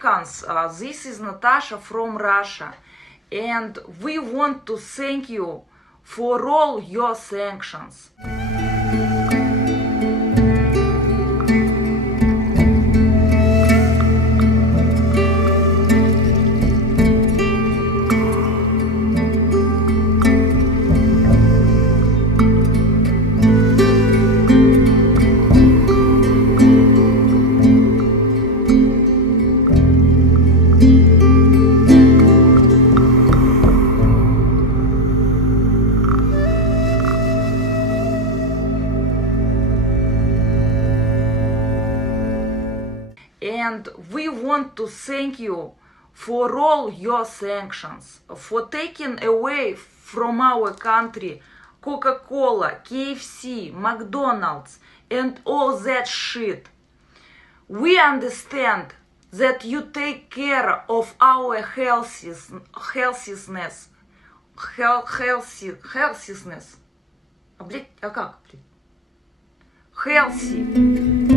Americans, this is Natasha from Russia, and we want to thank you for all your sanctions. And we want to thank you for all your sanctions, for taking away from our country Coca-Cola, KFC, McDonald's, and all that shit. We understand that you take care of our healthiness. А, блядь, а как, блядь? Healthy.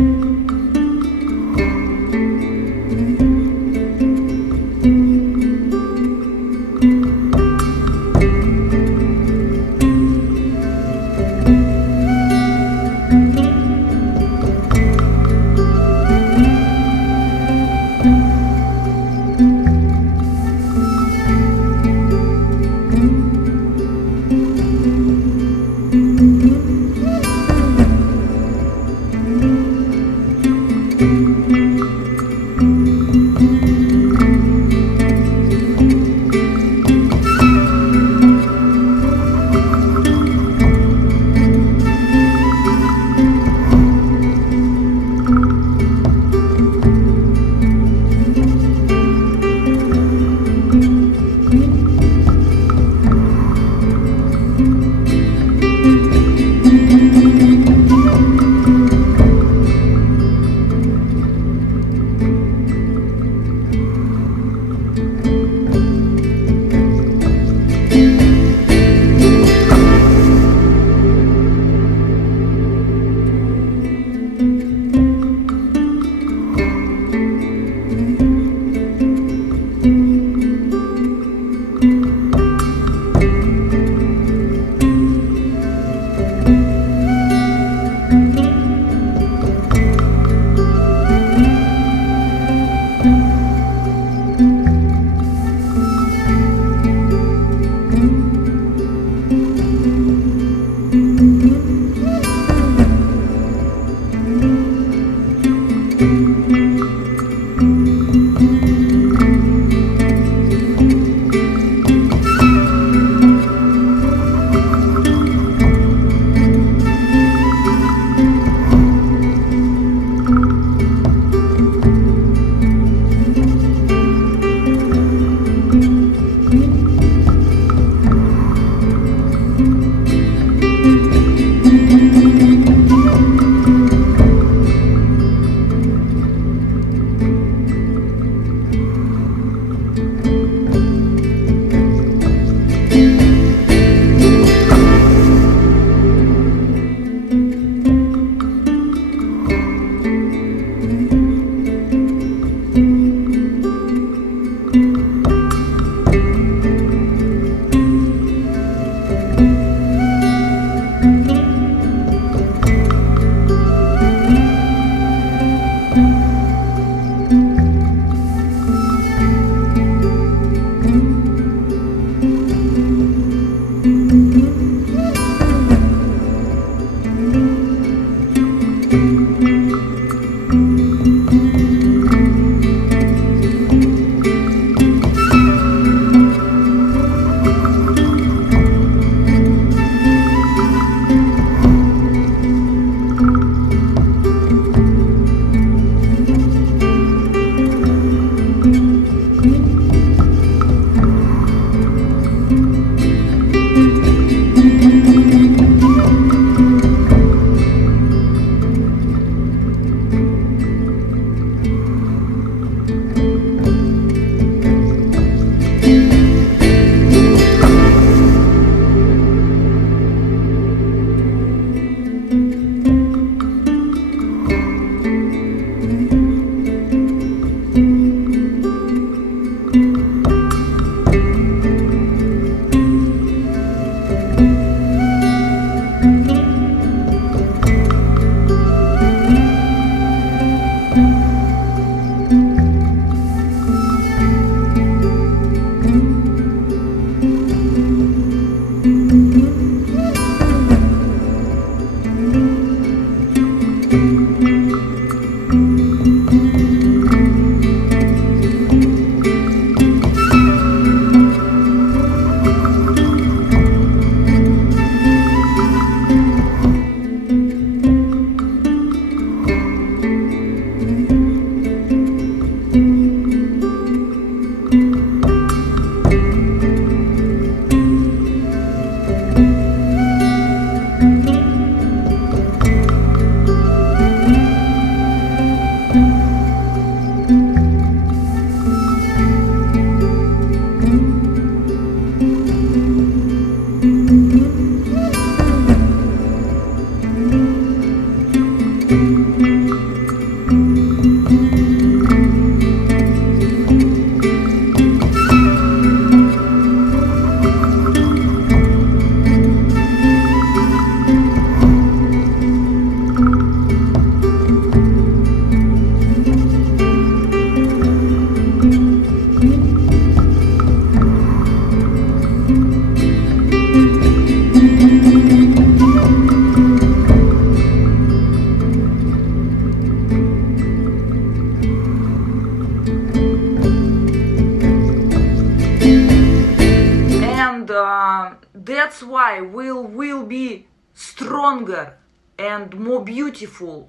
that's why we'll be stronger and more beautiful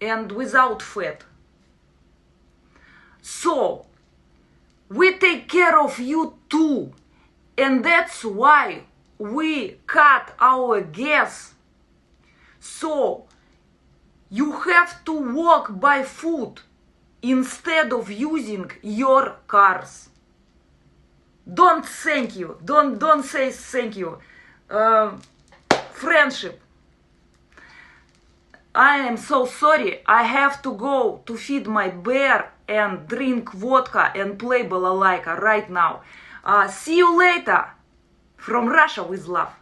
and without fat. So, we take care of you too. And that's why we cut our gas. So, you have to walk by foot instead of using your cars. Don't thank you. Don't say thank you. Friendship. I am so sorry. I have to go to feed my bear and drink vodka and play balalaika right now. See you later. From Russia with love.